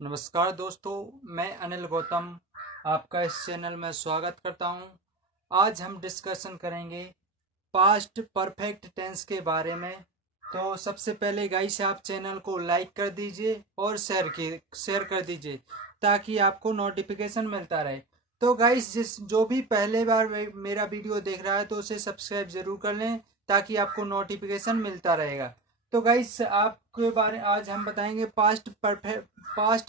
नमस्कार दोस्तों, मैं अनिल गौतम आपका इस चैनल में स्वागत करता हूं। आज हम डिस्कशन करेंगे पास्ट परफेक्ट टेंस के बारे में। तो सबसे पहले गाइस आप चैनल को लाइक कर दीजिए और शेयर कर दीजिए ताकि आपको नोटिफिकेशन मिलता रहे। तो गाइस जो भी पहले बार मेरा वीडियो देख रहा है तो उसे सब्सक्राइब जरूर कर लें ताकि आपको नोटिफिकेशन मिलता रहेगा। तो गाइस आपके बारे आज हम बताएंगे पास्ट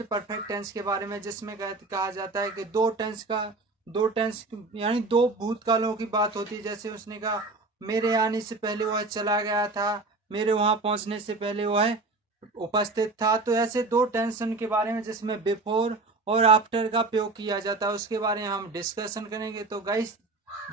परफेक्ट टेंस के बारे में, जिसमें कहा जाता है कि दो टेंस यानी दो भूतकालों की बात होती है। जैसे उसने कहा मेरे आने से पहले वह चला गया था, मेरे वहां पहुंचने से पहले वह उपस्थित था। तो ऐसे दो टेंशन के बारे में जिसमें बिफोर और आफ्टर का प्रयोग किया जाता है उसके बारे में हम डिस्कशन करेंगे। तो गाइस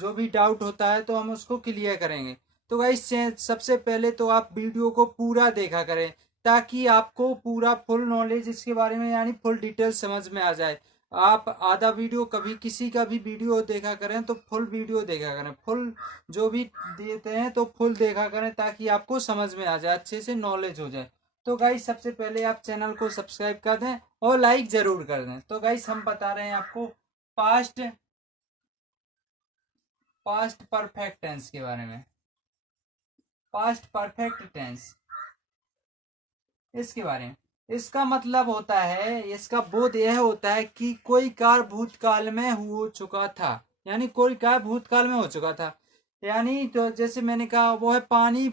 जो भी डाउट होता है तो हम उसको क्लियर करेंगे। तो गाइस सबसे पहले तो आप वीडियो को पूरा देखा करें ताकि आपको पूरा फुल नॉलेज इसके बारे में यानी फुल डिटेल समझ में आ जाए। आप आधा वीडियो कभी किसी का भी वीडियो देखा करें तो फुल वीडियो देखा करें, फुल जो भी देते हैं तो फुल देखा करें ताकि आपको समझ में आ जाए, अच्छे से नॉलेज हो जाए। तो गाइस सबसे पहले आप चैनल को सब्सक्राइब कर दें और लाइक जरूर कर दें। तो गाइस हम बता रहे हैं आपको पास्ट पास्ट परफेक्ट टेंस के बारे में। पास्ट परफेक्ट टेंस इसके बारे में, इसका मतलब होता है, इसका बोध यह होता है कि कोई कार्य भूतकाल में हो चुका था, यानी कोई कार्य भूतकाल में हो चुका था। यानी तो जैसे मैंने कहा वह पानी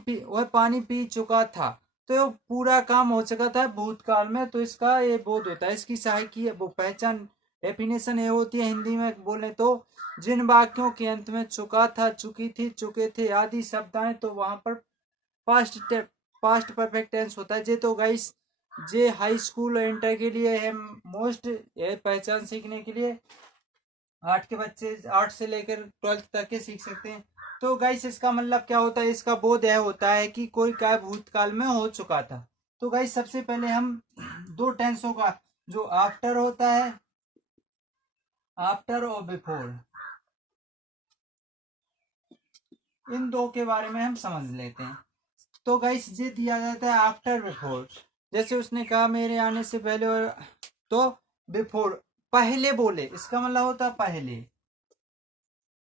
पी चुका था, तो पूरा काम हो चुका था भूतकाल में। तो इसका ये बोध होता है। इसकी सहायकी वो पहचान डेफिनेशन ये होती है हिंदी में बोले तो जिन वाक्यों के अंत में चुका था, चुकी थी, चुके थे आदि शब्द आए तो वहां पर पास्ट पास्ट परफेक्ट टेंस होता है। जे तो गाइस जे हाई स्कूल और इंटर के लिए है मोस्ट, ये पहचान सीखने के लिए 8 के बच्चे 8 से लेकर 12th तक के सीख सकते हैं। तो गाइस इसका मतलब क्या होता है, इसका बोध यह होता है कि कोई कार्य भूतकाल में हो चुका था। तो गाइस सबसे पहले हम दो टेंसों का जो आफ्टर होता है, आफ्टर और बिफोर, इन दो के बारे में हम समझ लेते हैं। तो गाइस ये दिया जाता है आफ्टर बिफोर। जैसे उसने कहा मेरे आने से पहले, और तो बिफोर पहले बोले, इसका मतलब होता है पहले,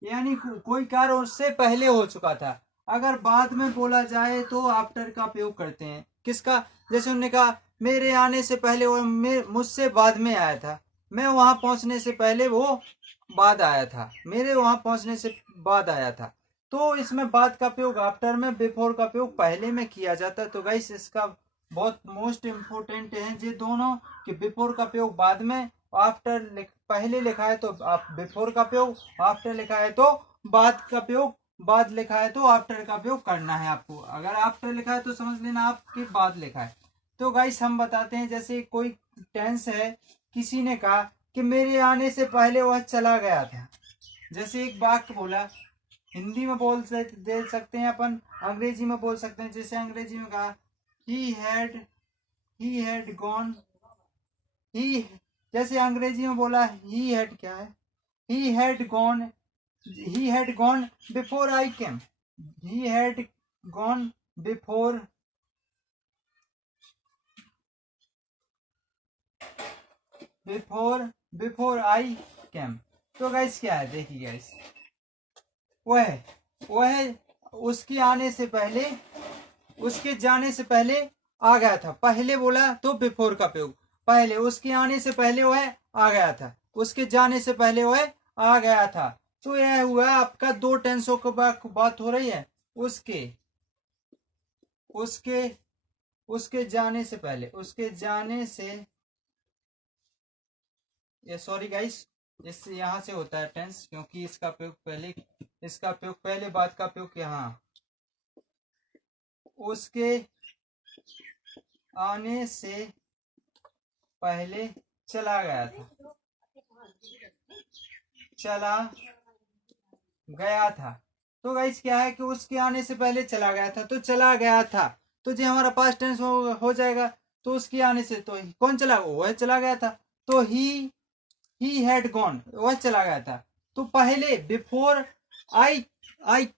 यानी कोई कार्य उससे पहले हो चुका था। अगर बाद में बोला जाए तो आफ्टर का प्रयोग करते हैं। किसका? जैसे उन्होंने कहा मेरे आने से पहले वो मुझसे बाद में आया था, मैं वहां पहुंचने से पहले वो बाद आया था, मेरे वहां पहुंचने से बाद आया था। तो इसमें बाद का प्रयोग आफ्टर में, बिफोर का प्रयोग पहले में किया जाता है। तो गाइस इसका बहुत मोस्ट इम्पोर्टेंट है ये दोनों, कि बिफोर का प्रयोग बाद में, आफ्टर पहले लिखा है तो आप बिफोर का प्रयोग, आफ्टर लिखा है तो बाद का प्रयोग, बाद लिखा है तो आफ्टर का प्रयोग करना है आपको। अगर आफ्टर लिखा है तो समझ लेना आपके बाद लिखा है। तो गाइस हम बताते हैं, जैसे कोई टेंस है, किसी ने कहा कि मेरे आने से पहले वह चला गया था। जैसे एक वाक्य बोला, हिंदी में दे सकते हैं अपन, अंग्रेजी में बोल सकते हैं। जैसे अंग्रेजी में कहा ही हैड गॉन, ही, जैसे अंग्रेजी में बोला ही हैड, क्या है, he had gone, he had gone before I came, he had gone before, before I came. तो गाइस क्या है, देखिए गाइस वह वह उसके आने से पहले, उसके जाने से पहले आ गया था। पहले बोला तो बिफोर का प्रयोग, पहले उसके आने से पहले वह आ गया था, उसके जाने से पहले वह आ गया था। तो यह हुआ आपका दो टेंसों की बात हो रही है। उसके उसके उसके जाने से पहले, उसके जाने से, ये सॉरी गाइस, इस यहाँ से होता है टेंस क्योंकि इसका प्रयोग पहले, इसका प्रयोग पहले, बात का प्रयोग यहाँ, उसके आने से पहले चला गया था, चला गया था। तो गाइस क्या है कि उसके आने से पहले चला गया था, तो चला गया था तो जो हमारा पास्ट टेंस हो जाएगा। तो उसके आने से तो कौन चला, वह चला गया था। तो ही हैड गॉन, वह चला गया था। तो पहले बिफोर आई आई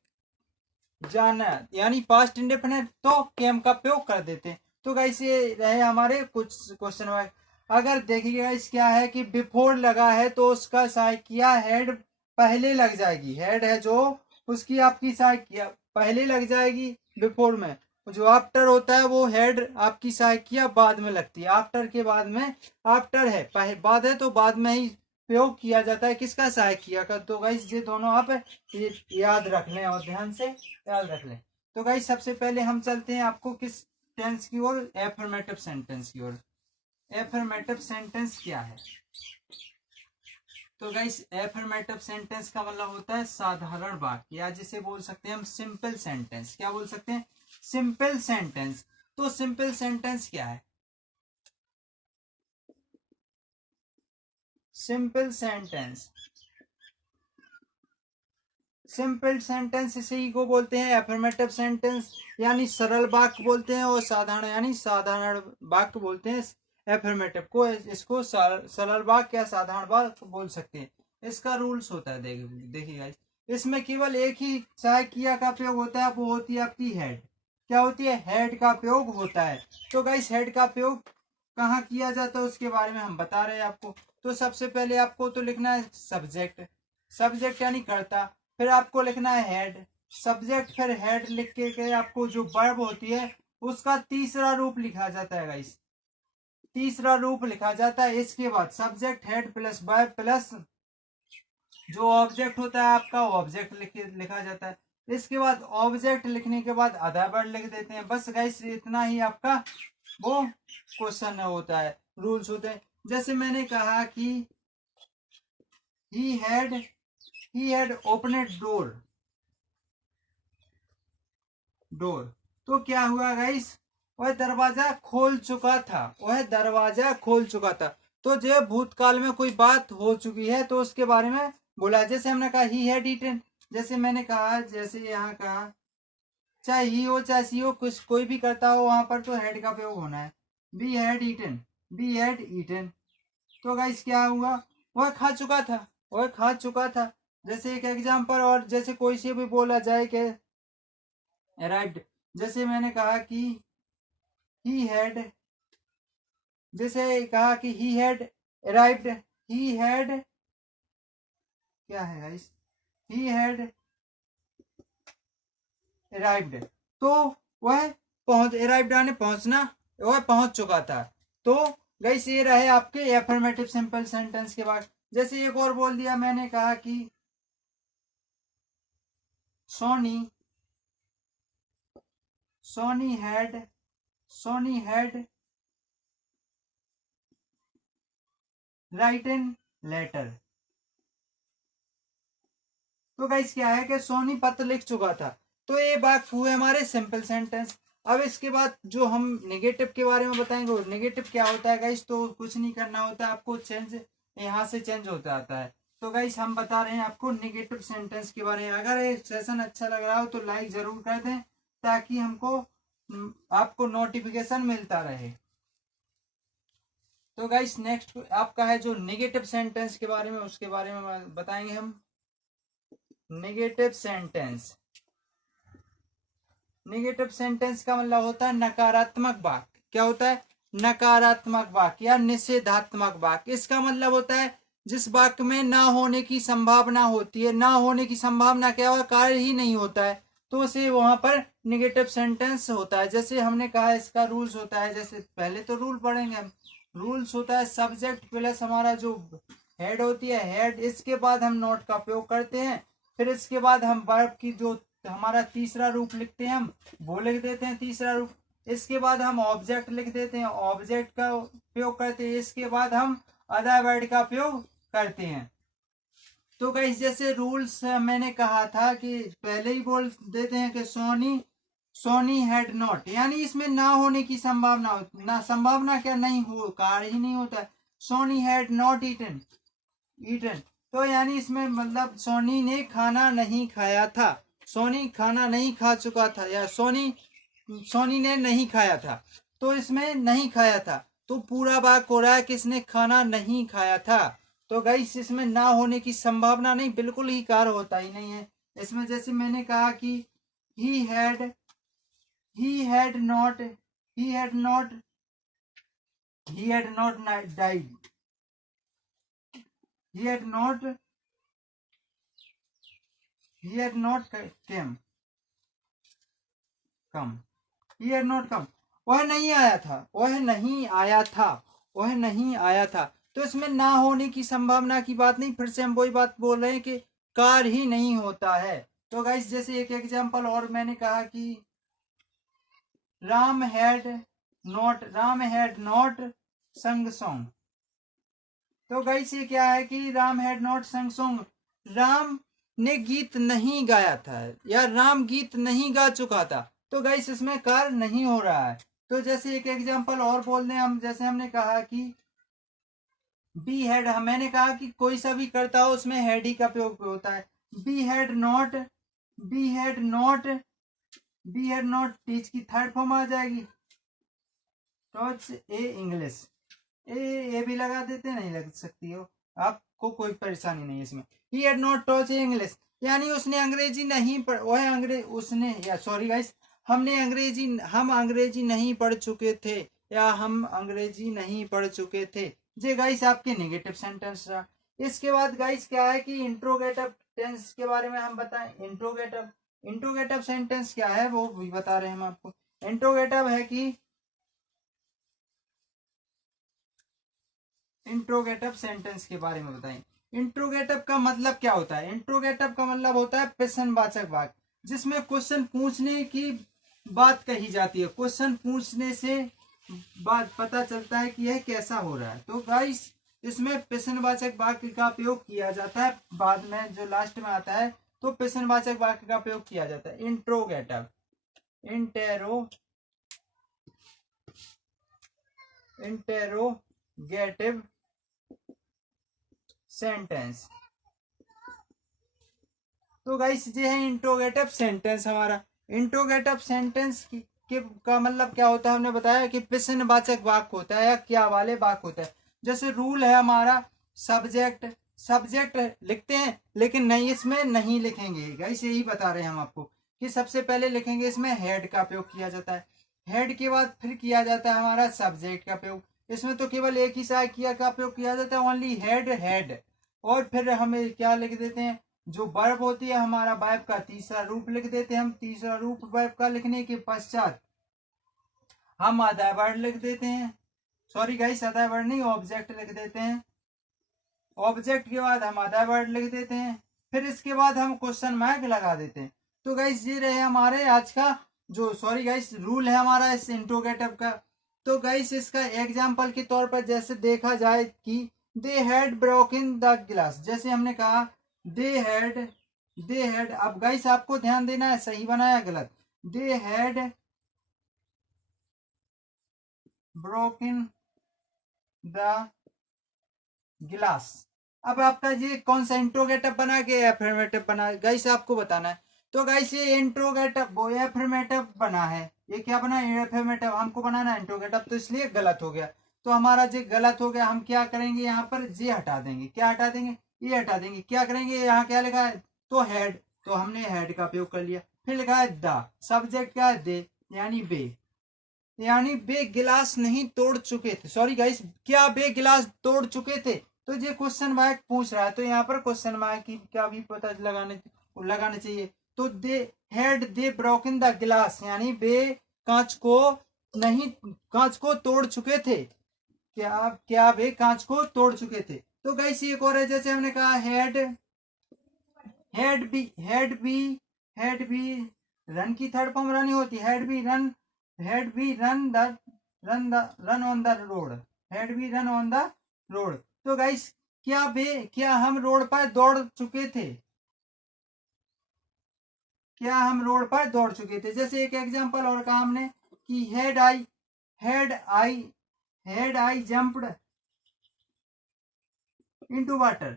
जाना, यानी पास्ट इंडेफिनिट, तो केम का प्रयोग कर देते। तो गाइस ये रहे हमारे कुछ क्वेश्चन। अगर देखिएगा इस क्या है कि बिफोर लगा है तो उसका सहायकिया हेड पहले लग जाएगी, हेड है जो उसकी आपकी सहायकिया पहले लग जाएगी बिफोर में। जो आफ्टर होता है वो हेड आपकी सहायकिया बाद में लगती है। आफ्टर के बाद में, आफ्टर है बाद है तो बाद में ही प्रयोग किया जाता है किसका, सहायकिया का। तो गाइस ये दोनों आप याद रख लें और ध्यान से याद रख लें। तो गाइस सबसे पहले हम चलते हैं आपको किस टेंस की ओर, एफर्मेटिव सेंटेंस की ओर। एफर्मेटिव सेंटेंस क्या है? तो गाइस एफर्मेटिव सेंटेंस का मतलब होता है साधारण वाक्य, या जिसे बोल सकते हैं हम सिंपल सेंटेंस। क्या बोल सकते हैं? Simple sentence. तो सिंपल सेंटेंस क्या है? सिंपल सेंटेंस, सिंपल सेंटेंस इसी को बोलते हैं एफर्मेटिव सेंटेंस, यानी सरल वाक्य बोलते हैं, और साधारण यानी साधारण वाक्य बोलते हैं एफर्मेटिव को। इसको सरल वाक्य या साधारण वाक्य बोल सकते हैं। इसका रूल्स होता है, देखिएगा इसमें केवल एक ही सहायकिया का प्रयोग होता है, वो होती है आपकी हेड। क्या होती है? हेड का प्रयोग होता है। तो गाइस हेड का प्रयोग कहाँ किया जाता है उसके बारे में हम बता रहे हैं आपको। तो सबसे पहले आपको तो लिखना है सब्जेक्ट, सब्जेक्ट यानी कर्ता, फिर आपको लिखना है हेड, सब्जेक्ट फिर हेड लिख के आपको जो वर्ब होती है उसका तीसरा रूप लिखा जाता है गाइस, तीसरा रूप लिखा जाता है। इसके बाद subject head plus verb plus जो ऑब्जेक्ट होता है आपका ऑब्जेक्ट लिखा जाता है। इसके बाद ऑब्जेक्ट लिखने के बाद अदर वर्ड लिख देते हैं। बस गाइस इतना ही आपका वो क्वेश्चन होता है, रूल्स होते हैं। जैसे मैंने कहा कि he had opened डोर, तो क्या हुआ गाइस? वह दरवाजा खोल चुका था, वह दरवाजा खोल चुका था। तो जब भूतकाल में कोई बात हो चुकी है तो उसके बारे में बोला। जैसे हमने कहा ही हैड ईटन, जैसे मैंने कहा, जैसे यहाँ कहा चाहे ही हो चाहे सी हो, कुछ कोई भी करता हो वहां पर तो हेड का प्रयोग होना है। B had eaten, B had eaten. तो गाइस क्या हुआ? वह खा चुका था, वह खा चुका था। जैसे एक एग्जाम्पल, और जैसे कोई से भी बोला जाए कि अराइव्ड, जैसे मैंने कहा कि ही हैड, जैसे कहा कि he had arrived, he had क्या है गाइस, ही हैड अराइव्ड, तो वह पहुंच, अराइव्ड यानी पहुंचना, वह पहुंच चुका था। तो गाइस ये रहे आपके एफर्मेटिव सिंपल सेंटेंस के बाद। जैसे एक और बोल दिया, मैंने कहा कि Sony, Sony had, Sony had written letter. तो गाइस क्या है कि सोनी पत्र लिख चुका था। तो ये बात हुए हमारे सिंपल सेंटेंस। अब इसके बाद जो हम नेगेटिव के बारे में बताएंगे, नेगेटिव क्या होता है गाइस, तो कुछ नहीं करना होता है आपको, चेंज यहाँ से चेंज होता आता है। तो गाइस हम बता रहे हैं आपको नेगेटिव सेंटेंस के बारे में। अगर ये सेशन अच्छा लग रहा हो तो लाइक जरूर कर दें, ताकि हमको आपको नोटिफिकेशन मिलता रहे। तो गाइस नेक्स्ट आपका है जो नेगेटिव सेंटेंस के बारे में, उसके बारे में बताएंगे हम। नेगेटिव सेंटेंस, नेगेटिव सेंटेंस का मतलब होता है नकारात्मक वाक्य। क्या होता है? नकारात्मक वाक्य या निषेधात्मक वाक्य। इसका मतलब होता है जिस वाक्य में ना होने की संभावना होती है, ना होने की संभावना क्या हुआ, कार्य ही नहीं होता है, तो उसे वहां पर नेगेटिव सेंटेंस होता है। जैसे हमने कहा इसका रूल्स होता है, जैसे पहले तो रूल पढ़ेंगे हम। रूल्स होता है सब्जेक्ट प्लस हमारा जो हेड होती है हेड, इसके बाद हम नोट का उपयोग करते हैं, फिर इसके बाद हम वर्ब की जो हमारा तीसरा रूप लिखते हैं हम वो लिख देते हैं तीसरा रूप। इसके बाद हम ऑब्जेक्ट लिख देते हैं, ऑब्जेक्ट का उपयोग करते हैं। इसके बाद हम अदर वर्ड का उपयोग करते हैं। तो गाइस जैसे रूल्स मैंने कहा था कि पहले ही बोल देते हैं कि सोनी, सोनी हैड नॉट, यानी इसमें ना होने की संभावना, ना संभावना क्या, नहीं हो, कार्य ही नहीं होता। Sony had not eaten, eaten, तो यानी इसमें मतलब सोनी ने खाना नहीं खाया था, सोनी खाना नहीं खा चुका था, या सोनी, सोनी ने नहीं खाया था। तो इसमें नहीं खाया था, तो पूरा वाक्य हो रहा है कि इसने खाना नहीं खाया था। तो गाइस इसमें ना होने की संभावना नहीं, बिल्कुल ही कार्य होता ही नहीं है इसमें। जैसे मैंने कहा कि he had, he had not, he had not he had not died, he had not came come he had not come, वह नहीं आया था, वह नहीं आया था, वह नहीं आया था। तो इसमें ना होने की संभावना की बात नहीं, फिर से हम वही बात बोल रहे हैं कि कार ही नहीं होता है। तो गाइस जैसे एक एग्जांपल और मैंने कहा कि राम हैड नॉट संग सॉन्ग। तो गाइस ये क्या है कि राम हैड नॉट संग सॉन्ग, राम ने गीत नहीं गाया था या राम गीत नहीं गा चुका था। तो गाइस इसमें कार नहीं हो रहा है। तो जैसे एक एग्जांपल और बोल दें हम, जैसे हमने कहा कि बी हैड, मैंने कहा कि कोई सा भी करता हो उसमें हैड ही का प्रयोग होता है। बी हैड नॉट टीच की थर्ड फॉर्म आ जाएगी टॉच ए इंग्लिश, ए भी लगा देते, नहीं लग सकती हो, आपको कोई परेशानी नहीं इसमें। He had not टॉच A English, यानी उसने अंग्रेजी नहीं पढ़, वह अंग्रेज उसने, या सॉरी गाइस, हम अंग्रेजी नहीं पढ़ चुके थे, या हम अंग्रेजी नहीं पढ़ चुके थे। ये गाइस आपके नेगेटिव सेंटेंस रहा। इसके बाद गाइस क्या है कि इंट्रोगेटिव टेंस के बारे में हम बताएं। इंट्रोगेटिव सेंटेंस क्या है वो भी बता रहे हैं हम आपको। इंट्रोगेटिव है कि इंट्रोगेटिव सेंटेंस के बारे में बताएं। इंट्रोगेटिव का मतलब क्या होता है? इंट्रोगेटिव का मतलब होता है प्रश्नवाचक वाक्य, जिसमें क्वेश्चन पूछने की बात कही जाती है। क्वेश्चन पूछने से बात पता चलता है कि यह कैसा हो रहा है। तो गाइस इसमें प्रश्नवाचक वाक्य का प्रयोग किया जाता है, बाद में जो लास्ट में आता है तो प्रश्नवाचक वाक्य का प्रयोग किया जाता है। Interrogative interrogative sentence. तो गाइस ये है इंट्रोगेटिव सेंटेंस हमारा। इंट्रोगेटिव सेंटेंस का मतलब क्या होता है, हमने बताया कि प्रश्नवाचक वाक्य होता है या क्या वाले वाक्य होता है। जैसे रूल है हमारा, सब्जेक्ट लिखते हैं, लेकिन नहीं, इसमें नहीं लिखेंगे गाइस, यही बता रहे हैं हम आपको कि सबसे पहले लिखेंगे इसमें हेड का प्रयोग किया जाता है। हेड के बाद फिर किया जाता है हमारा सब्जेक्ट का प्रयोग। इसमें तो केवल एक ही सहायक का प्रयोग किया जाता है, ओनली हेड। और फिर हमें क्या लिख देते हैं, जो वर्ब होती है हमारा वर्ब का तीसरा रूप लिख देते हैं हम। तीसरा रूप वर्ब का लिखने के पश्चात हम अदर वर्ड लिख देते हैं, सॉरी गाइस अदर वर्ड नहीं, ऑब्जेक्ट लिख देते हैं। ऑब्जेक्ट के बाद हम अदर वर्ड लिख देते हैं, फिर इसके बाद हम क्वेश्चन मार्क लगा देते हैं। तो गाइस ये रहे हमारे आज का जो, सॉरी गाइस, रूल है हमारा इस इंट्रोगेटिव का। तो गाइस इसका एग्जाम्पल के तौर पर जैसे देखा जाए कि they had broken the glass, जैसे हमने कहा दे हैड, अब गाइस आपको ध्यान देना है सही बनाया गलत। दे हैड ब्रोकन द गिलास। अब आपका ये कौन सा इंट्रोगेटिव बना के एफर्मेटिव बना, गाइस आपको बताना है। तो गाइस ये इंट्रोगेटिव वो एफर्मेटिव बना है, ये क्या बना, एफर्मेटिव हमको बनाना है इंट्रोगेटिव, तो इसलिए गलत हो गया। तो हमारा जो गलत हो गया, हम क्या करेंगे, यहाँ पर जे हटा देंगे। क्या हटा देंगे? ये हटा देंगे। क्या करेंगे, यहाँ क्या लिखा है, तो हेड, तो हमने हेड का प्रयोग कर लिया। फिर लिखा है द, सब्जेक्ट क्या है, दे, यानी बे गिलास नहीं तोड़ चुके थे, सॉरी गाइस, क्या बे गिलास तोड़ चुके थे। तो ये क्वेश्चन मार्क पूछ रहा है, तो यहाँ पर क्वेश्चन मार्क की क्या भी पता लगाने चाहिए। तो दे ब्रोकन द गिलास, यानी वे कांच को तोड़ चुके थे। क्या वे कांच को तोड़ चुके थे। तो गाइस एक और है, जैसे हमने कहा हैड बी रन की थर्ड फॉर्म रन ही होती है। Had be run on the road. तो गाइस क्या हम रोड पर दौड़ चुके थे? क्या हम रोड पर दौड़ चुके थे? जैसे एक एग्जांपल और कहा हमने कि had I jumped into water.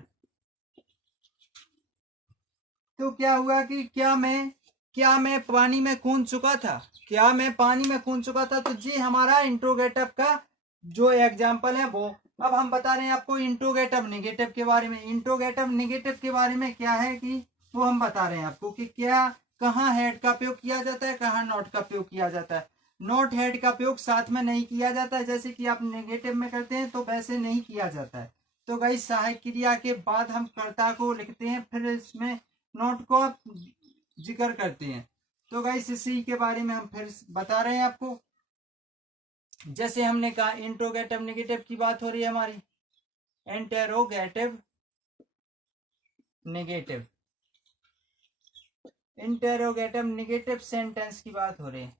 तो क्या हुआ कि क्या मैं पानी में कूद चुका था? क्या मैं पानी में कूद चुका था? तो ये हमारा इंट्रोगेटिव का जो एग्जांपल है वो। अब हम बता रहे हैं आपको इंट्रोगेटिव नेगेटिव के बारे में। इंट्रोगेटिव नेगेटिव के बारे में क्या है कि वो हम बता रहे हैं आपको कि क्या कहाँ हेड का प्रयोग किया जाता है, कहाँ नॉट का प्रयोग किया जाता है। नॉट हैड का उपयोग साथ में नहीं किया जाता है, जैसे कि आप नेगेटिव में करते हैं तो वैसे नहीं किया जाता है। तो गाइस सहायक क्रिया के बाद हम कर्ता को लिखते हैं, फिर इसमें नॉट को जिक्र करते हैं। तो गाइस इसी के बारे में हम फिर बता रहे हैं आपको। जैसे हमने कहा इंट्रोगेटिव नेगेटिव की बात हो रही है हमारी, interrogative negative, interrogative negative sentence की बात हो रही है।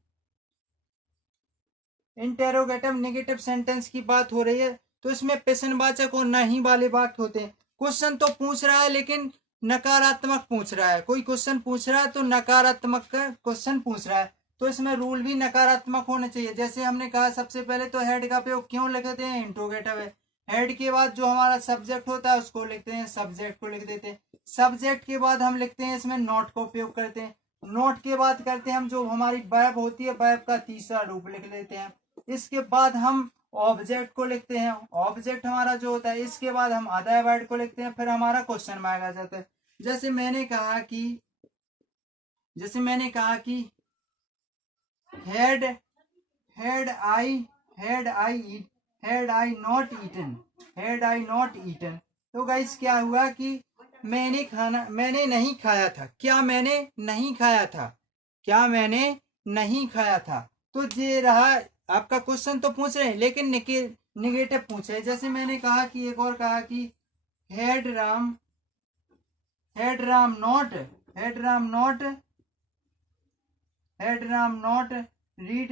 इंटेरोगेटिव नेगेटिव सेंटेंस की बात हो रही है तो इसमें प्रश्नवाचक और नहीं वाले वाक्य होते हैं। क्वेश्चन तो पूछ रहा है लेकिन नकारात्मक पूछ रहा है, कोई क्वेश्चन पूछ रहा है तो नकारात्मक क्वेश्चन पूछ रहा है, तो इसमें रूल भी नकारात्मक होना चाहिए। जैसे हमने कहा सबसे पहले तो हेड का प्रयोग क्यों लिखते हैं, इंट्रोगेटिव है। हेड के बाद जो हमारा सब्जेक्ट होता है उसको लिखते हैं, सब्जेक्ट को लिख देते हैं। सब्जेक्ट के बाद हम लिखते हैं इसमें नॉट का उपयोग करते हैं। नोट के बाद करते हैं हम जो हमारी वर्ब होती है, वर्ब का तीसरा रूप लिख लेते हैं। इसके बाद हम ऑब्जेक्ट को लिखते हैं, ऑब्जेक्ट हमारा जो होता है, इसके बाद हम अदर वर्ड को लिखते हैं, फिर हमारा क्वेश्चन मार्क आ जाता है। जैसे मैंने कहा कि हैड आई नॉट ईटन, तो गाइस क्या हुआ कि मैंने नहीं खाया था। क्या मैंने नहीं खाया था, क्या मैंने नहीं खाया था। तो ये रहा आपका क्वेश्चन तो पूछ रहे हैं लेकिन निगेटिव पूछ रहे हैं। जैसे मैंने कहा कि एक और कहा कि had Ram not read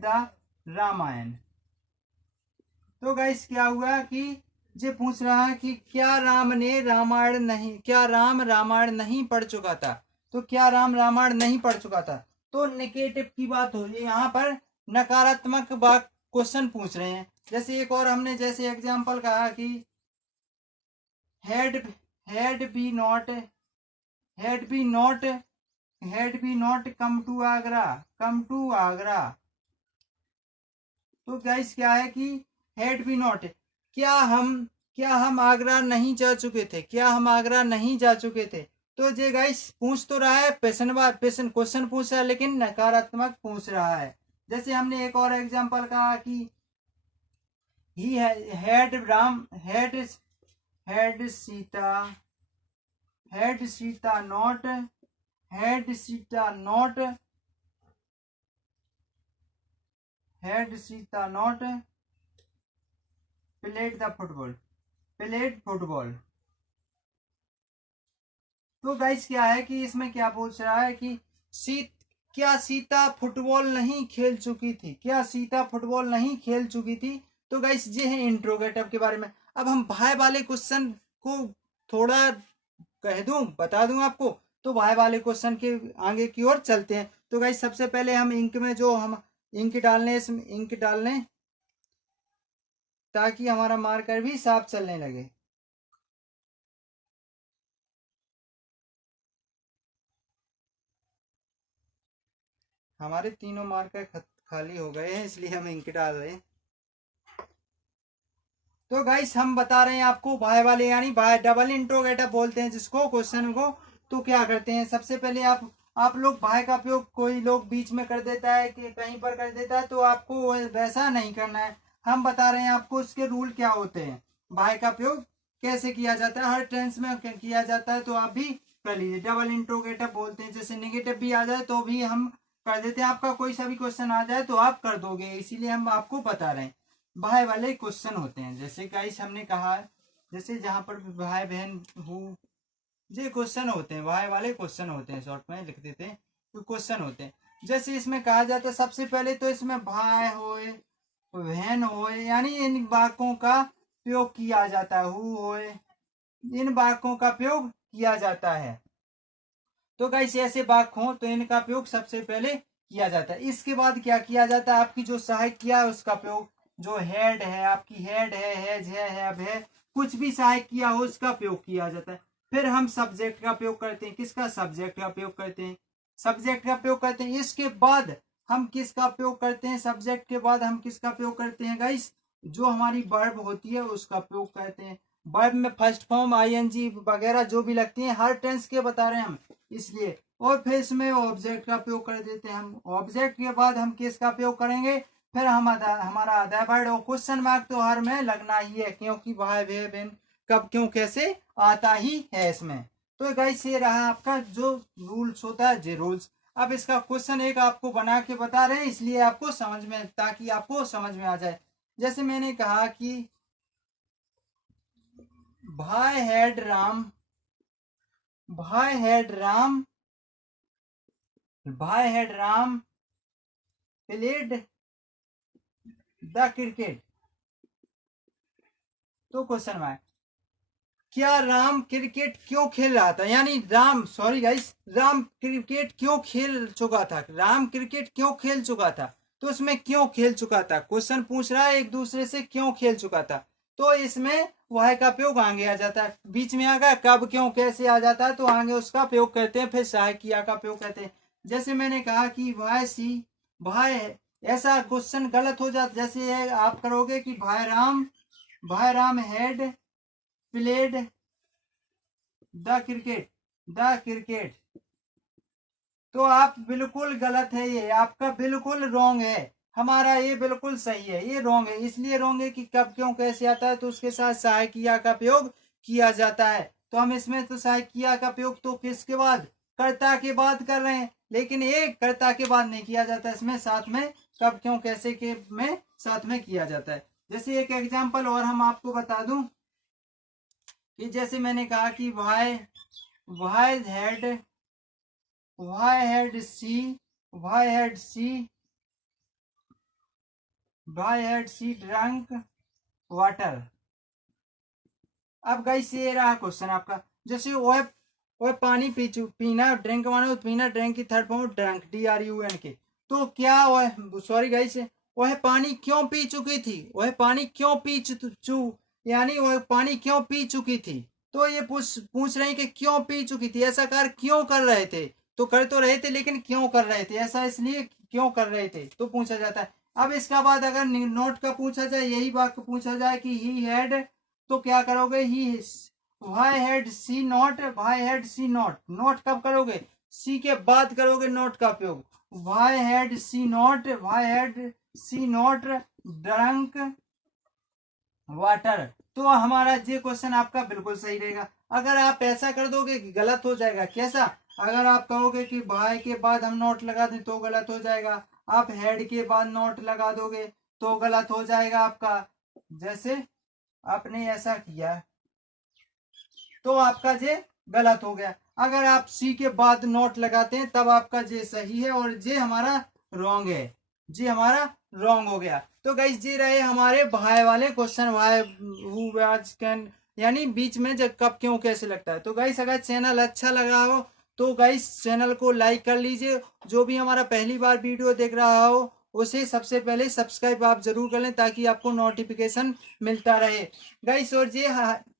the Ramayan. तो गाइस क्या हुआ कि ये पूछ रहा है कि क्या राम रामायण नहीं पढ़ चुका था। तो क्या राम रामायण नहीं पढ़ चुका था, तो नेगेटिव की बात हो रही है, यहाँ पर नकारात्मक बात क्वेश्चन पूछ रहे हैं। जैसे एक और हमने जैसे एग्जांपल कहा कि had B not come to Agra. तो गाइस क्या है कि हैड बी नॉट, क्या हम आगरा नहीं जा चुके थे, क्या हम आगरा नहीं जा चुके थे। तो ये गाइस पूछ तो रहा है, क्वेश्चन पूछ रहा है लेकिन नकारात्मक पूछ रहा है। जैसे हमने एक और एग्जांपल कहा कि he had Sita not played football. तो गाइस क्या है कि इसमें क्या पूछ रहा है कि क्या सीता फुटबॉल नहीं खेल चुकी थी, क्या सीता फुटबॉल नहीं खेल चुकी थी। तो गाइस ये है इंट्रोगेटिव के बारे में। अब हम भाई वाले क्वेश्चन को थोड़ा बता दूं आपको, तो भाई वाले क्वेश्चन के आगे की ओर चलते हैं। तो गाइस सबसे पहले हम इंक में जो हम इंक डालने ताकि हमारा मार्कर भी साफ चलने लगे। हमारे तीनों मार्कर खाली हो गए हैं इसलिए हम इंक डाल रहे हैं। तो गाइस हम बता रहे हैं आपको भाई वाले यानी डबल इंट्रोगेटिव बोलते हैं जिसको क्वेश्चन को। तो क्या करते हैं, सबसे पहले आप लोग भाई का उपयोग कोई लोग बीच में कर देता है कि कहीं पर कर देता है, तो आपको वैसा नहीं करना है। हम बता रहे हैं आपको इसके रूल क्या होते हैं, भाई का उपयोग कैसे किया जाता है, हर टेंस में किया जाता है। तो आप भी कर लीजिए, डबल इंट्रोगेटिव बोलते हैं। जैसे नेगेटिव भी आ जाए तो भी हम कर देते हैं, आपका कोई सा भी क्वेश्चन आ जाए तो आप कर दोगे, इसीलिए हम आपको बता रहे हैं। भाई वाले क्वेश्चन होते हैं, जैसे गाइस हमने कहा जैसे जहां पर भाई बहन हो, ये क्वेश्चन होते हैं, भाई वाले क्वेश्चन होते हैं, शॉर्ट में लिख देते हैं तो क्वेश्चन होते हैं। जैसे इसमें कहा जाता है सबसे पहले तो इसमें भाई होए बहन होए यानी इन वाक्यों का प्रयोग किया जाता है, हु होए इन वाक्यों का प्रयोग किया जाता है। तो गाइस ऐसे वाक्य हो तो इनका प्रयोग सबसे पहले किया जाता है। इसके बाद क्या किया जाता है, आपकी जो सहायक किया है उसका प्रयोग, जो हेड है आपकी, हेड है, हैज है, हैव है, कुछ भी सहायक किया हो उसका प्रयोग किया जाता है। फिर हम सब्जेक्ट का प्रयोग करते हैं, किसका, सब्जेक्ट का प्रयोग करते हैं, सब्जेक्ट का प्रयोग करते हैं। इसके बाद हम किसका प्रयोग करते हैं, सब्जेक्ट के बाद हम किसका प्रयोग करते हैं गाइस, जो हमारी वर्ब होती है उसका प्रयोग करते हैं। वर्ब में फर्स्ट फॉर्म आईएनजी वगैरह जो भी लगती है, हर टेंस के बता रहे हैं हम, इसलिए और फिर इसमें ऑब्जेक्ट का उपयोग कर देते हैं हम। ऑब्जेक्ट के बाद हम किसका उपयोग करेंगे, फिर हम हमारा अदरवाइज और क्वेश्चन मार्क तो हर में लगना ही है, क्योंकि वह वे कब क्यों कैसे आता ही है इसमें। तो गाइस ये रहा आपका जो रूल्स होता है, जे रूल्स। अब इसका क्वेश्चन एक आपको बना के बता रहे हैं, इसलिए आपको समझ में, ताकि आपको समझ में आ जाए। जैसे मैंने कहा कि भाई had Ram played the cricket. तो क्वेश्चन में क्या राम क्रिकेट क्यों खेल रहा था, यानी राम क्रिकेट क्यों खेल चुका था, राम क्रिकेट क्यों खेल चुका था। तो उसमें क्यों खेल चुका था, क्वेश्चन पूछ रहा है एक दूसरे से, क्यों खेल चुका था। तो इसमें वह का प्रयोग आगे आ जाता है, बीच में आ गया कब क्यों कैसे आ जाता है, तो आगे उसका प्रयोग करते हैं, फिर सहायक क्रिया का प्रयोग करते हैं। जैसे मैंने कहा कि भाई ऐसा क्वेश्चन गलत हो जाता, जैसे आप करोगे कि भाई Ram had played the cricket, तो आप बिल्कुल गलत है, ये आपका बिल्कुल रॉन्ग है। हमारा ये बिल्कुल सही है, ये रॉन्ग है। इसलिए रॉन्ग है कि कब क्यों कैसे आता है, तो उसके साथ सहायक क्रिया का प्रयोग किया जाता है। तो हम इसमें तो सहायक क्रिया का प्रयोग तो किसके बाद, कर्ता के बाद कर रहे हैं, लेकिन एक कर्ता के बाद नहीं किया जाता, इसमें साथ में कब क्यों कैसे के में साथ में किया जाता है। जैसे एक एग्जाम्पल और हम आपको बता दूं कि जैसे मैंने कहा कि Y had C drunk water. अब गाइस ये रहा क्वेश्चन आपका, जैसे वह पानी पीना, ड्रिंक माने पीना, ड्रिंक की थर्ड फॉर्म ड्रंक, DRUNK। तो क्या वह, सॉरी गाइस, वह पानी क्यों पी चुकी थी, वह पानी क्यों पी यानी वह पानी क्यों पी चुकी थी। तो ये पूछ रहे हैं कि क्यों पी चुकी थी, ऐसा कार्य क्यों कर रहे थे। तो कर तो रहे थे, लेकिन क्यों कर रहे थे, ऐसा इसलिए क्यों कर रहे थे, तो पूछा जाता है। अब इसका बाद अगर नोट का पूछा जाए, यही बात पूछा जाए कि ही हैड, तो क्या करोगे, he Y had C not, note कब करोगे, सी के बाद करोगे नोट का उपयोग। Y had C not drunk water. तो हमारा ये क्वेश्चन आपका बिल्कुल सही रहेगा। अगर आप ऐसा कर दोगे कि गलत हो जाएगा, कैसा, अगर आप कहोगे कि भाई के बाद हम नोट लगा दें तो गलत हो जाएगा, आप हेड के बाद नोट लगा दोगे तो गलत हो जाएगा आपका। जैसे आपने ऐसा किया तो आपका जे गलत हो गया। अगर आप सी के बाद नोट लगाते हैं तब आपका जे सही है, और जे हमारा रॉन्ग है, जी हमारा रॉन्ग हो गया। तो गाइस जी रहे हमारे भाई वाले क्वेश्चन, कैन, यानी बीच में जब कब क्यों कैसे लगता है। तो गाइस अगर चैनल अच्छा लगा हो तो गाइस चैनल को लाइक कर लीजिए, जो भी हमारा पहली बार वीडियो देख रहा हो उसे सबसे पहले सब्सक्राइब आप जरूर कर लें, ताकि आपको नोटिफिकेशन मिलता रहे गाइस। और ये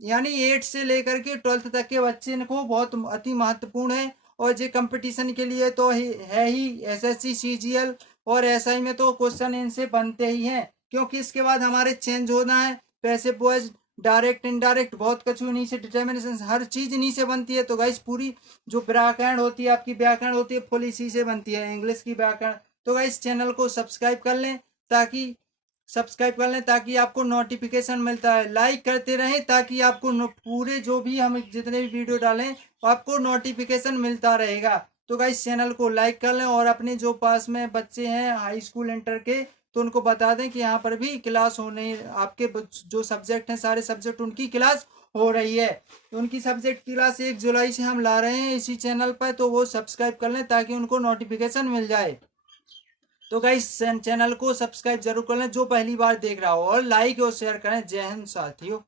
यानी 8 से लेकर के 12th तक के बच्चे को बहुत अति महत्वपूर्ण है, और ये कंपटीशन के लिए तो है ही, SSC CGL और SI में तो क्वेश्चन इनसे बनते ही हैं, क्योंकि इसके बाद हमारे चेंज होना है, पैसे बॉयज डायरेक्ट इनडायरेक्ट बहुत कछु इन्हीं से, डिटर्मिनेशन हर चीज इन्हीं से बनती है। तो गाइस पूरी जो व्याकरण होती है, आपकी व्याकरण होती है, फुल इसी से बनती है, इंग्लिश की व्याकरण। तो गाइस चैनल को सब्सक्राइब कर लें, ताकि आपको नोटिफिकेशन मिलता है, लाइक करते रहें ताकि आपको पूरे जो भी हम जितने भी वीडियो डालें आपको नोटिफिकेशन मिलता रहेगा। तो गाइस चैनल को लाइक कर लें, और अपने जो पास में बच्चे हैं हाई स्कूल इंटर के, तो उनको बता दें कि यहाँ पर भी क्लास होने, आपके जो सब्जेक्ट हैं सारे सब्जेक्ट उनकी क्लास हो रही है। उनकी सब्जेक्ट क्लास 1 जुलाई से हम ला रहे हैं इसी चैनल पर, तो वो सब्सक्राइब कर लें ताकि उनको नोटिफिकेशन मिल जाए। तो गाइस चैनल को सब्सक्राइब जरूर कर लें जो पहली बार देख रहा हो, और लाइक और शेयर करें। जय हिंद साथियों।